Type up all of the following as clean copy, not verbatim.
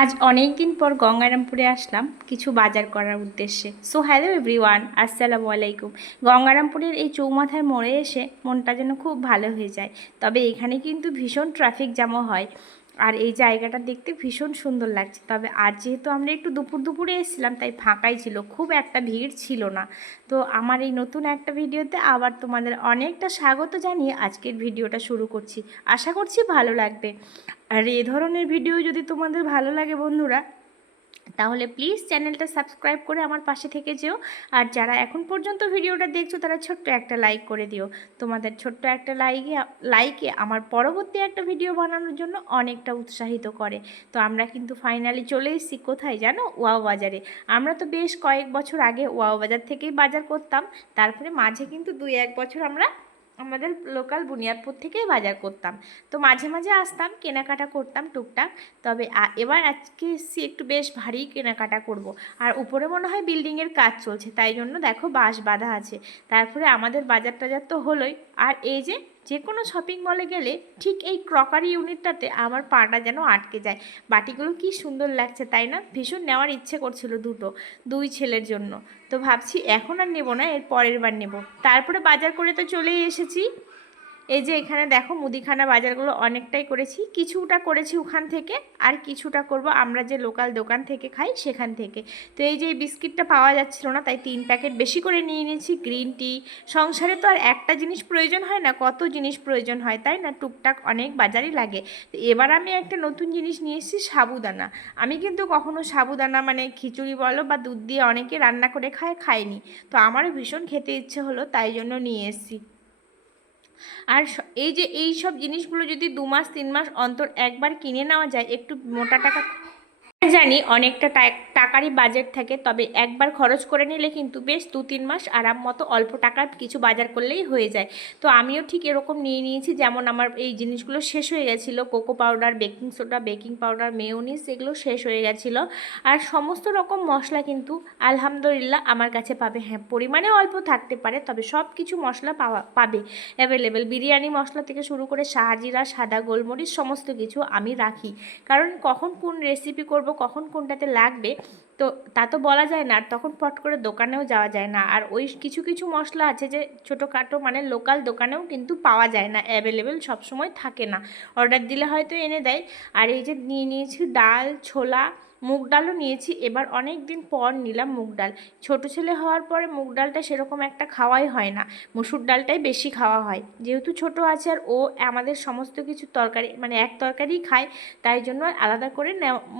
আজ অনেক দিন পর গঙ্গারামপুরে আসলাম কিছু বাজার করার উদ্দেশ্যে। সো হ্যালো এভরিওয়ান, আসসালামু আলাইকুম। গঙ্গারামপুরের এই চৌমাথার মোড়ে এসে মনটা যেন খুব ভালো হয়ে যায়। তবে এখানে কিন্তু ভীষণ ট্রাফিক জ্যামও হয়, আর এই জায়গাটা দেখতে ভীষণ সুন্দর লাগছে। তবে আজ যেহেতু আমরা একটু দুপুরে এসেছিলাম, তাই ফাঁকাই ছিল, খুব একটা ভিড় ছিল না। তো আমার এই নতুন একটা ভিডিওতে আবার তোমাদের অনেকটা স্বাগত জানিয়ে আজকের ভিডিওটা শুরু করছি। আশা করছি ভালো লাগবে। আর এই ধরনের ভিডিও যদি তোমাদের ভালো লাগে বন্ধুরা, তাহলে প্লিজ চ্যানেলটা সাবস্ক্রাইব করে আমার পাশে থেকে যেও। আর যারা এখন পর্যন্ত ভিডিওটা দেখছো তারা ছোট্ট একটা লাইক করে দিও। তোমাদের ছোট্ট একটা লাইকে আমার পরবর্তী একটা ভিডিও বানানোর জন্য অনেকটা উৎসাহিত করে। তো আমরা কিন্তু ফাইনালি চলে এসেছি কোথায় জানো? ওয়াও বাজারে। আমরা তো বেশ কয়েক বছর আগে ওয়াও বাজার থেকেই বাজার করতাম, তারপরে মাঝে কিন্তু 2-1 বছর আমরা আমাদের লোকাল বুনিয়াদপুর থেকেই বাজার করতাম। তো মাঝে মাঝে আসতাম, কেনাকাটা করতাম টুকটাক। তবে এবার আজকে এসেছি একটু বেশ ভারী কেনাকাটা করব। আর উপরে মনে হয় বিল্ডিংয়ের কাজ চলছে, তাই জন্য দেখো বাঁশ বাঁধা আছে। তারপরে আমাদের বাজার টাজার তো হলোই। আর এই যে কোনো শপিং মলে গেলে ঠিক এই ক্রকারি ইউনিটটাতে আমার পাটা যেন আটকে যায়। বাটিগুলো কি সুন্দর লাগছে তাই না? ভীষণ নেওয়ার ইচ্ছে করছিল দুই ছেলের জন্য। তো ভাবছি এখন আর নেবো না, এর পরের বার নেব। তারপরে বাজার করে তো চলেই এসেছি। এই যে এখানে দেখো মুদিখানা বাজারগুলো অনেকটাই করেছি, কিছুটা করেছি ওখান থেকে, আর কিছুটা করব আমরা যে লোকাল দোকান থেকে খাই সেখান থেকে। তো এই যে এই বিস্কিটটা পাওয়া যাচ্ছিল না, তাই 3 প্যাকেট বেশি করে নিয়ে নিয়েছি। গ্রিন টি, সংসারে তো আর একটা জিনিস প্রয়োজন হয় না, কত জিনিস প্রয়োজন হয় তাই না, টুকটাক অনেক বাজারই লাগে। তো এবার আমি একটা নতুন জিনিস নিয়ে এসেছি, সাবুদানা। আমি কিন্তু কখনো সাবুদানা মানে খিচুড়ি বলো বা দুধ দিয়ে অনেকে রান্না করে খাইনি। তো আমারও ভীষণ খেতে ইচ্ছে হলো, তাই জন্য নিয়ে এসেছি। আর এই সব জিনিসগুলো যদি 2 মাস 3 মাস অন্তর একবার কিনে নেওয়া যায়, একটু মোটা টাকা জানি অনেকটা টাকারই বাজেট থাকে, তবে একবার খরচ করে নিলে কিন্তু বেশ 2-3 মাস আরাম মতো অল্প টাকার কিছু বাজার করলেই হয়ে যায়। তো আমিও ঠিক এরকম নিয়ে নিয়েছি। যেমন আমার এই জিনিসগুলো শেষ হয়ে গেছিলো, cocoa powder, baking soda, baking powder, mayonnaise, এগুলো শেষ হয়ে গেছিলো। আর সমস্ত রকম মশলা কিন্তু আলহামদুলিল্লাহ আমার কাছে পাবে। হ্যাঁ, পরিমাণে অল্প থাকতে পারে, তবে সব কিছু মশলা পাবে অ্যাভেলেবেল। বিরিয়ানি মশলা থেকে শুরু করে শাহজিরা, সাদা গোলমরিচ, সমস্ত কিছু আমি রাখি। কারণ কখন কোন রেসিপি করব, কখন কোনটাতে লাগবে, তো তা তো বলা যায় না। আর তখন পট করে দোকানেও যাওয়া যায় না। আর ওই কিছু কিছু মশলা আছে যে ছোটোখাটো মানে লোকাল দোকানেও কিন্তু পাওয়া যায় না, অ্যাভেলেবেল সবসময় থাকে না। অর্ডার দিলে হয়তো এনে দেয়। আর এই যে নিয়ে নিয়েছি ডাল, ছোলা, মুগ ডালও নিয়েছি। এবার অনেক দিন পর নিলাম মুগ ডাল। ছোটো ছেলে হওয়ার পরে মুগ ডালটা সেরকম একটা খাওয়াই হয় না, মসুর ডালটাই বেশি খাওয়া হয়। যেহেতু ছোট আছে আর ও আমাদের সমস্ত কিছু তরকারি মানে এক তরকারিই খায়, তাই জন্য আর আলাদা করে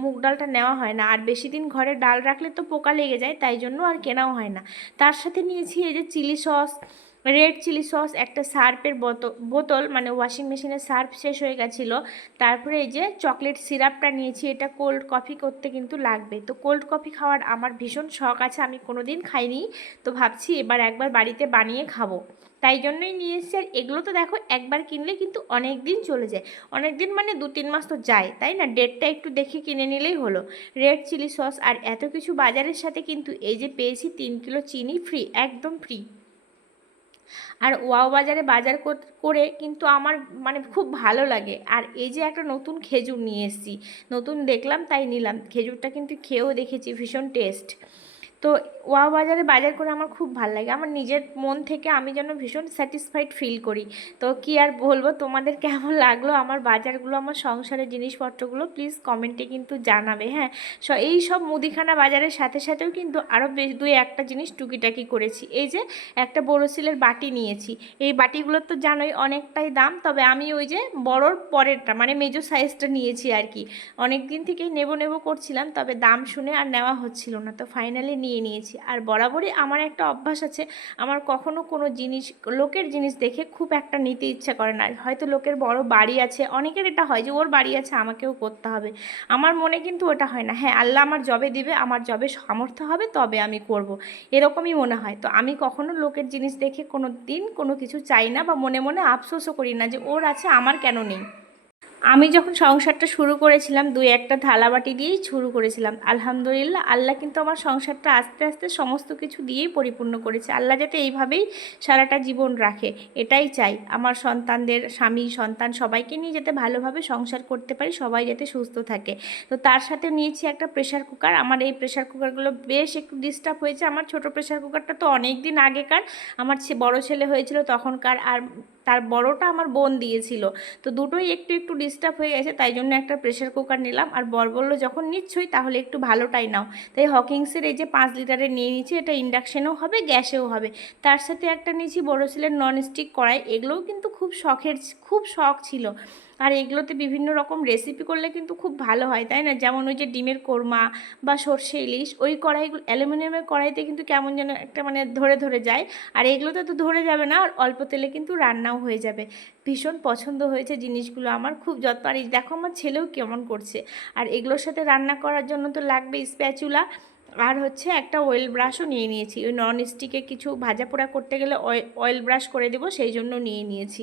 মুগ ডালটা নেওয়া হয় না। আর বেশি দিন ঘরে ডাল রাখলে তো পোকা লেগে যায়, তাই জন্য আর কেনাও হয় না। তার সাথে নিয়েছি এই যে chilli sauce, red chilli sauce, একটা সার্ফের বোতল মানে ওয়াশিং মেশিনের সার্ফ শেষ হয়ে গেছিলো। তারপরে এই যে চকলেট সিরাপটা নিয়েছি, এটা কোল্ড কফি করতে কিন্তু লাগবে। তো কোল্ড কফি খাওয়ার আমার ভীষণ শখ আছে, আমি কোনো দিন খাইনি। তো ভাবছি এবার একবার বাড়িতে বানিয়ে খাবো, তাই জন্যই নিয়ে এসেছি। আর এগুলো তো দেখো একবার কিনলে কিন্তু অনেক দিন চলে যায়। অনেক দিন মানে 2-3 মাস তো যায়, তাই না? ডেটটা একটু দেখে কিনে নিলেই হলো। রেড চিলি সস আর এত কিছু বাজারের সাথে কিন্তু এই যে পেয়েছি 3 কিলো চিনি ফ্রি, একদম ফ্রি। আর ওয়াও বাজারে বাজার করে কিন্তু আমার মানে খুব ভালো লাগে। আর এই যে একটা নতুন খেজুর নিয়ে এসেছি, নতুন দেখলাম তাই নিলাম। খেজুরটা কিন্তু খেয়েও দেখেছি, ভীষণ টেস্ট। তো ওয়াও বাজারে বাজার করে আমার খুব ভালো লাগে, আমার নিজের মন থেকে আমি যেন ভীষণ স্যাটিসফাইড ফিল করি। তো কি আর বলবো, তোমাদের কেমন লাগলো আমার বাজারগুলো, আমার সংসারের জিনিসপত্রগুলো, প্লিজ কমেন্টে কিন্তু জানাবে। হ্যাঁ, এই সব মুদিখানা বাজারের সাথে সাথেও কিন্তু আরও বেশ 2-1টা জিনিস টুকিটাকি করেছি। এই যে একটা বোরোসিলের বাটি নিয়েছি। এই বাটিগুলোর তো জানোই অনেকটাই দাম, তবে আমি ওই যে বড়োর পরেরটা মানে মেজো সাইজটা নিয়েছি আর কি। অনেক দিন থেকেই নেব করছিলাম, তবে দাম শুনে আর নেওয়া হচ্ছিল না, তো ফাইনালি নিয়েছি। আর বরাবরই আমার একটা অভ্যাস আছে, আমার কখনো কোনো জিনিস লোকের জিনিস দেখে খুব একটা নিতে ইচ্ছা করে না। হয়তো লোকের বড় বাড়ি আছে, অনেকের এটা হয় যে ওর বাড়ি আছে আমাকেও করতে হবে, আমার মনে কিন্তু ওটা হয় না। হ্যাঁ, আল্লাহ আমার জবে দিবে, আমার জবে সামর্থ্য হবে তবে আমি করব, এরকমই মনে হয়। তো আমি কখনো লোকের জিনিস দেখে কোনো দিন কোনো কিছু চাই না, বা মনে মনে আফসোসও করি না যে ওর আছে আমার কেন নেই। আমি যখন সংসারটা শুরু করেছিলাম 2-1টা থালাবাটি দিয়েই শুরু করেছিলাম। আলহামদুলিল্লাহ আল্লাহ কিন্তু আমার সংসারটা আস্তে আস্তে সমস্ত কিছু দিয়েই পরিপূর্ণ করেছে। আল্লাহ যাতে এইভাবেই সারাটা জীবন রাখে এটাই চাই। আমার সন্তানদের, স্বামী সন্তান সবাইকে নিয়ে যাতে ভালোভাবে সংসার করতে পারি, সবাই যাতে সুস্থ থাকে। তো তার সাথে নিয়েছি একটা প্রেশার কুকার। আমার এই প্রেশার কুকারগুলো বেশ একটু ডিস্টার্ব হয়েছে। আমার ছোট প্রেশার কুকারটা তো অনেক দিন আগেকার, আমার বড় ছেলে হয়েছিল তখনকার, আর তার বড়টা আমার বোন দিয়েছিল। তো দুটোই একটু একটু ডিস্টার্ব হয়ে গেছে, তাই জন্য একটা প্রেশার কুকার নিলাম। আর বর বললো যখন নিচ্ছই তাহলে একটু ভালোটাই নাও, তাই হকিংসের এই যে 5 লিটারের নিয়ে নিচ্ছি। এটা ইন্ডাকশানেও হবে, গ্যাসেও হবে। তার সাথে একটা নিয়েছি বড়োসিলের ননস্টিক কড়াই। এগুলোও কিন্তু খুব শখের, খুব শখ ছিল। আর এগুলোতে বিভিন্ন রকম রেসিপি করলে কিন্তু খুব ভালো হয়, তাই না? যেমন ওই যে ডিমের কোরমা বা সর্ষে ইলিশ, ওই কড়াইগুলো অ্যালুমিনিয়ামের কড়াইতে কিন্তু কেমন যেন একটা মানে ধরে ধরে যায়। আর এগুলোতে তো ধরে যাবে না, আর অল্প তেলে কিন্তু রান্নাও হয়ে যাবে। ভীষণ পছন্দ হয়েছে জিনিসগুলো আমার, খুব যত্ন। আর এই দেখো আমার ছেলেও কেমন করছে। আর এগুলোর সাথে রান্না করার জন্য তো লাগবে স্প্যাচুলা, আর হচ্ছে একটা অয়েল ব্রাশও নিয়ে নিয়েছি। ওই নন স্টিকে কিছু ভাজা পোড়া করতে গেলে অয়েল ব্রাশ করে দেবো, সেই জন্য নিয়ে নিয়েছি।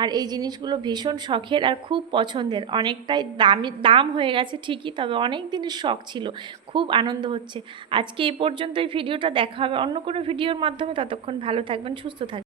আর এই জিনিসগুলো ভীষণ শখের আর খুব পছন্দের। অনেকটাই দাম হয়ে গেছে ঠিকই, তবে অনেক দিনের শখ ছিল। খুব আনন্দ হচ্ছে। আজকে এই পর্যন্ত এই ভিডিওটা, দেখা হবে অন্য কোনো ভিডিওর মাধ্যমে। ততক্ষণ ভালো থাকবেন, সুস্থ থাকবেন।